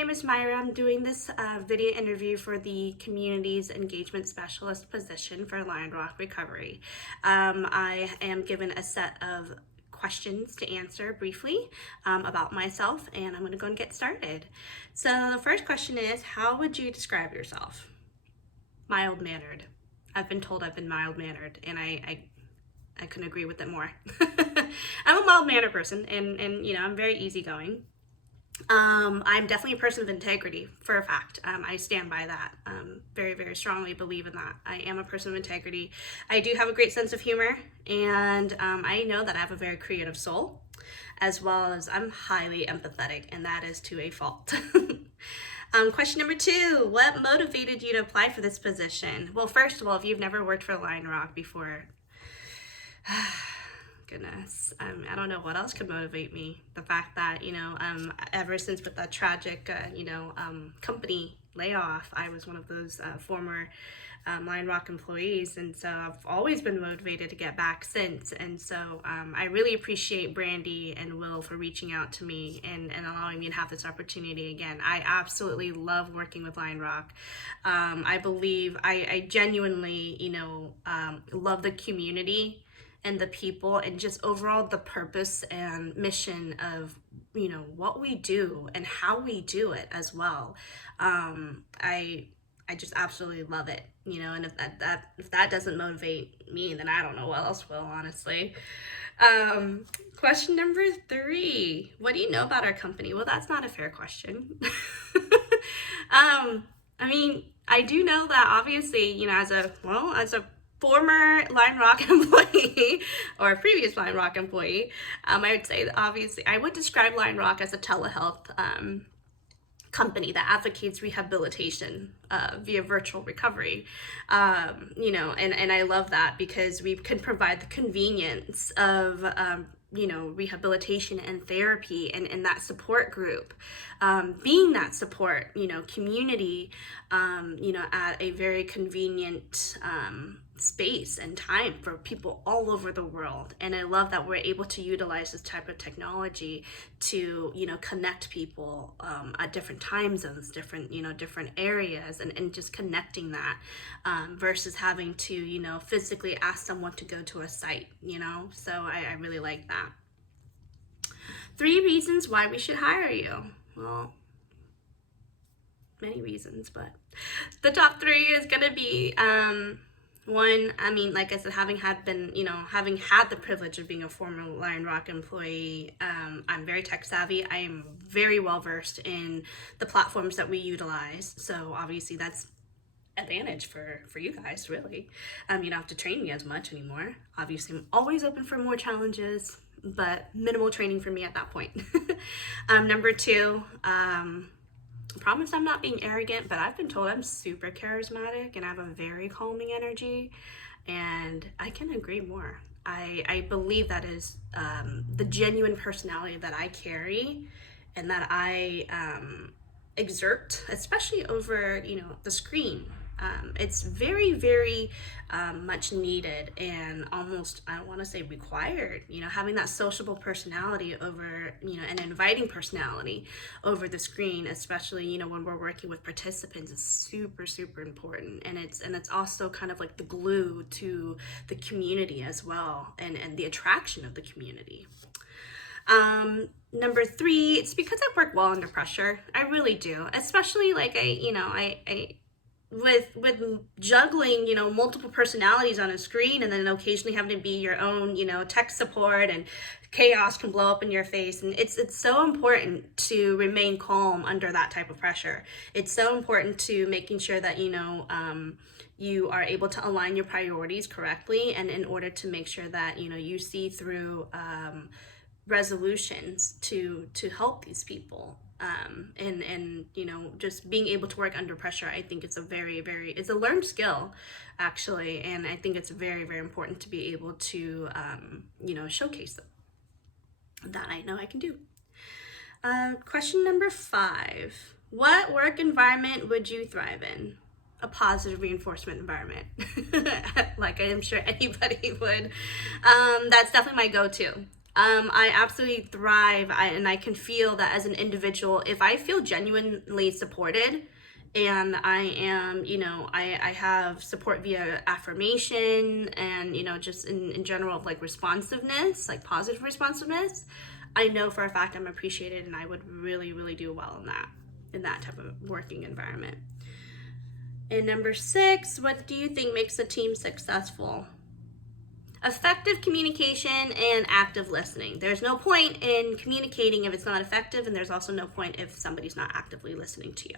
name is Myra. I'm doing this video interview for the Communities Engagement Specialist position for Lionrock Recovery. I am given a set of questions to answer briefly about myself, and I'm going to go and get started. So the first question is, how would you describe yourself? Mild-mannered. I've been told I've been mild-mannered, and I couldn't agree with it more. I'm a mild-mannered person, and you know, I'm very easygoing. I'm definitely a person of integrity, for a fact. I stand by that. Very, very strongly believe in that. I am a person of integrity. I do have a great sense of humor, and I know that I have a very creative soul, as well as I'm highly empathetic, and that is to a fault. Question number 2, what motivated you to apply for this position? Well, first of all, if you've never worked for Lionrock before, goodness, I don't know what else could motivate me. The fact that, you know, ever since with that tragic, company layoff, I was one of those former Lionrock employees, and so I've always been motivated to get back since. And so I really appreciate Brandy and Will for reaching out to me and allowing me to have this opportunity again. I absolutely love working with Lionrock. I believe I genuinely, love the community and the people, and just overall the purpose and mission of, you know, what we do and how we do it as well. I just absolutely love it, you know, and if that doesn't motivate me, then I don't know what else will, honestly. Question number 3, what do you know about our company? Well, that's not a fair question. I mean, I do know that obviously, you know, as a former Lionrock employee, or a previous Lionrock employee, I would say that obviously I would describe Lionrock as a telehealth company that advocates rehabilitation via virtual recovery. And I love that because we can provide the convenience of rehabilitation and therapy and that support group, being that support, community, at a very convenient space and time for people all over the world. And I love that we're able to utilize this type of technology to, connect people at different time zones, different areas, and just connecting that versus having to, physically ask someone to go to a site, so I really like that. 3 reasons why we should hire you. Well, many reasons, but the top 3 is going to be, one, I mean, like I said, having had the privilege of being a former Lionrock employee, I'm very tech savvy. I am very well versed in the platforms that we utilize. So obviously that's advantage for you guys, really. You don't have to train me as much anymore. Obviously, I'm always open for more challenges, but minimal training for me at that point. Number 2, I promise I'm not being arrogant, but I've been told I'm super charismatic and I have a very calming energy, and I can agree more. I believe that is the genuine personality that I carry and that I exert, especially over, the screen. It's very, very much needed and almost, I don't want to say required, having that sociable personality over, an inviting personality over the screen, especially, when we're working with participants, is super, super important. And it's also kind of like the glue to the community as well, and the attraction of the community. Number 3, it's because I work well under pressure. I really do, especially like with juggling, multiple personalities on a screen, and then occasionally having to be your own, tech support, and chaos can blow up in your face. And it's so important to remain calm under that type of pressure. It's so important to making sure that, you are able to align your priorities correctly, and in order to make sure that, you see through resolutions to help these people. And just being able to work under pressure, I think it's it's a learned skill, actually, and I think it's very, very important to be able to showcase them. That I know I can do. Question number 5, what work environment would you thrive in? A positive reinforcement environment, like I am sure anybody would. That's definitely my go-to. I absolutely thrive, and I can feel that as an individual, if I feel genuinely supported and I am, I have support via affirmation and, just in general of like responsiveness, like positive responsiveness, I know for a fact I'm appreciated and I would really, really do well in that type of working environment. And number 6, what do you think makes a team successful? Effective communication and active listening. There's no point in communicating if it's not effective, and there's also no point if somebody's not actively listening to you.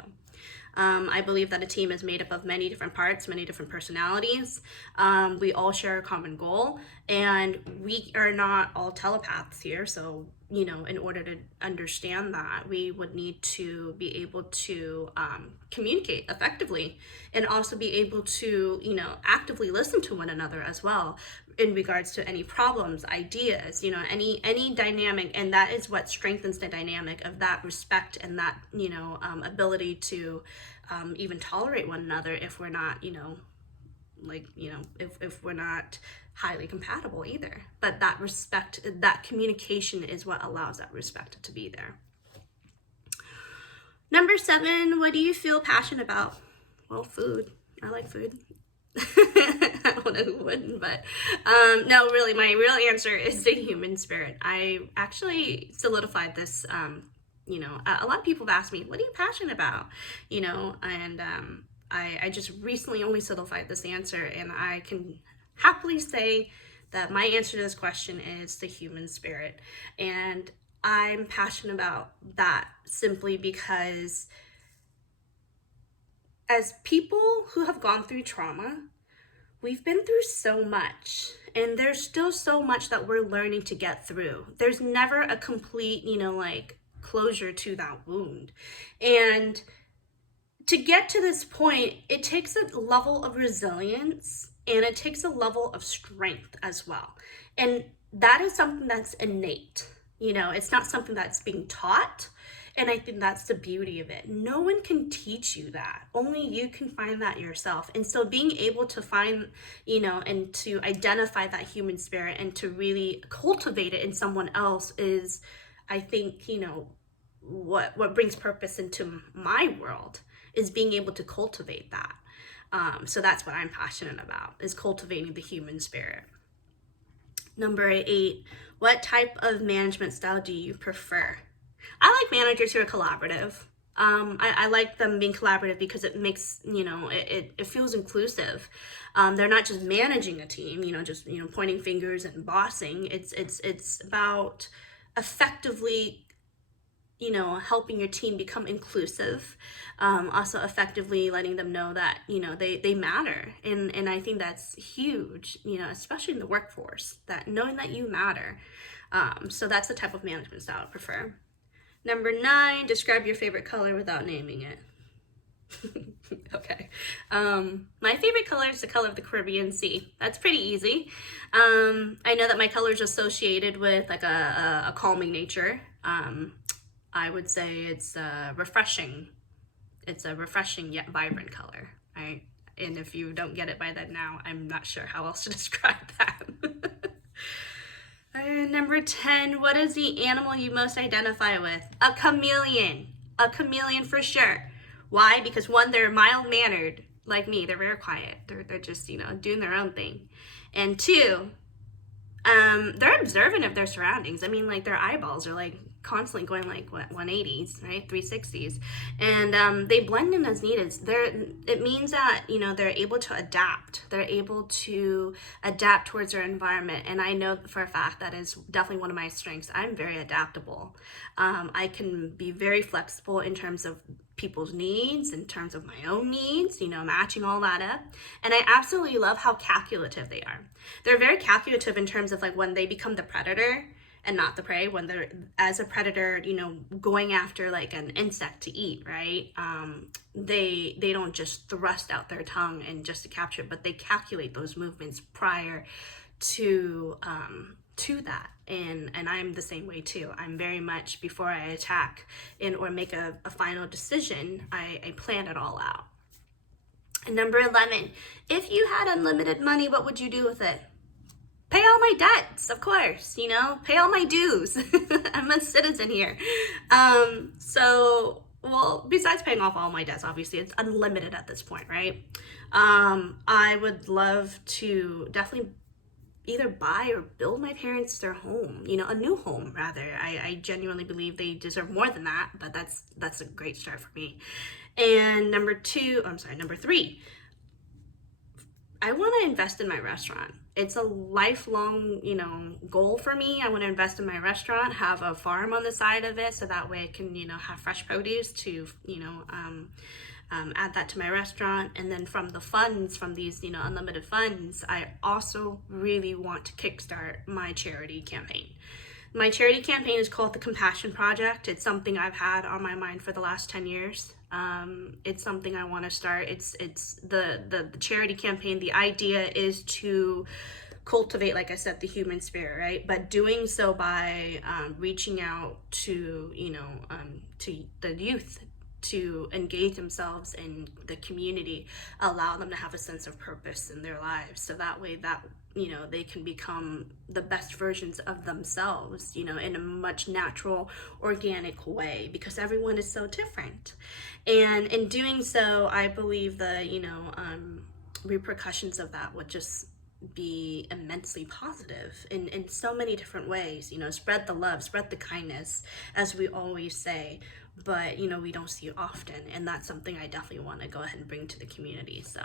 I believe that a team is made up of many different parts, many different personalities. We all share a common goal, and we are not all telepaths here. So, in order to understand that, we would need to be able to communicate effectively and also be able to, actively listen to one another as well in regards to any problems, ideas, any dynamic. And that is what strengthens the dynamic of that respect and that, ability to even tolerate one another if we're not, if we're not highly compatible either. But that respect, that communication is what allows that respect to be there. Number 7, what do you feel passionate about? Well, food. I like food. I don't know who wouldn't, but no, really, my real answer is the human spirit. I actually solidified this. A lot of people have asked me, what are you passionate about? And I just recently only solidified this answer, and I can happily say that my answer to this question is the human spirit. And I'm passionate about that simply because as people who have gone through trauma, we've been through so much, and there's still so much that we're learning to get through. There's never a complete, closure to that wound. And to get to this point, it takes a level of resilience and it takes a level of strength as well. And that is something that's innate. It's not something that's being taught. And I think that's the beauty of it. No one can teach you that. Only you can find that yourself. And so being able to find, and to identify that human spirit and to really cultivate it in someone else is, I think, what brings purpose into my world is being able to cultivate that. So that's what I'm passionate about, is cultivating the human spirit. Number 8, what type of management style do you prefer? I like managers who are collaborative. I like them being collaborative because it makes, it feels inclusive. They're not just managing a team, just, pointing fingers and bossing. It's about effectively, helping your team become inclusive. Also effectively letting them know that, they matter. And I think that's huge, especially in the workforce, that knowing that you matter. So that's the type of management style I prefer. Number 9, describe your favorite color without naming it. Okay. My favorite color is the color of the Caribbean Sea. That's pretty easy. I know that my color is associated with like a calming nature. I would say it's refreshing. It's a refreshing yet vibrant color, right? And if you don't get it by that now, I'm not sure how else to describe that. Number 10, what is the animal you most identify with? A chameleon. A chameleon for sure. Why? Because 1, they're mild-mannered, like me. They're very quiet. They're just, doing their own thing. And 2, they're observant of their surroundings. I mean, like, their eyeballs are, like, constantly going, like, 180s, right? 360s. And they blend in as needed. It means that, they're able to adapt. They're able to adapt towards their environment. And I know for a fact that is definitely one of my strengths. I'm very adaptable. I can be very flexible in terms of people's needs, in terms of my own needs, matching all that up. And I absolutely love how calculative they are. They're very calculative in terms of like when they become the predator and not the prey, when they're as a predator, going after like an insect to eat, right? They don't just thrust out their tongue and just to capture it, but they calculate those movements prior to that. And I'm the same way too. I'm very much, before I attack or make a final decision, I plan it all out. And number 11, if you had unlimited money, what would you do with it? pay all my debts, of course, you know, pay all my dues. I'm a citizen here. Well, besides paying off all my debts, obviously it's unlimited at this point, right? I would love to definitely either buy or build my parents their home, you know, a new home rather. I genuinely believe they deserve more than that, but that's a great start for me. And number three, I want to invest in my restaurant. It's a lifelong, you know, goal for me. I want to invest in my restaurant, have a farm on the side of it, so that way I can, you know, have fresh produce to, you know, add that to my restaurant. And then from the funds, from these, you know, unlimited funds, I also really want to kickstart my charity campaign. My charity campaign is called the Compassion Project. It's something I've had on my mind for the last 10 years. It's something I want to start. It's the charity campaign. The idea is to cultivate, like I said, the human spirit, right? But doing so by reaching out to, you know, to the youth, to engage themselves in the community, allow them to have a sense of purpose in their lives, so that way that, you know, they can become the best versions of themselves, you know, in a much natural, organic way, because everyone is so different. And in doing so, I believe the, you know, repercussions of that would just be immensely positive in so many different ways. You know, spread the love, spread the kindness, as we always say, but, you know, we don't see it often, and that's something I definitely want to go ahead and bring to the community. So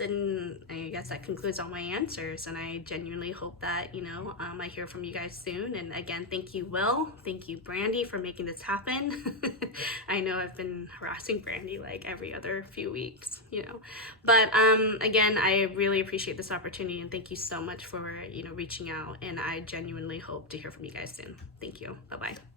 and I guess that concludes all my answers, and I genuinely hope that, you know, I hear from you guys soon. And again, thank you, Will, thank you, Brandy, for making this happen. I know I've been harassing Brandy like every other few weeks, you know, but again, I really appreciate this opportunity, and thank you so much for, you know, reaching out, and I genuinely hope to hear from you guys soon. Thank you. Bye bye.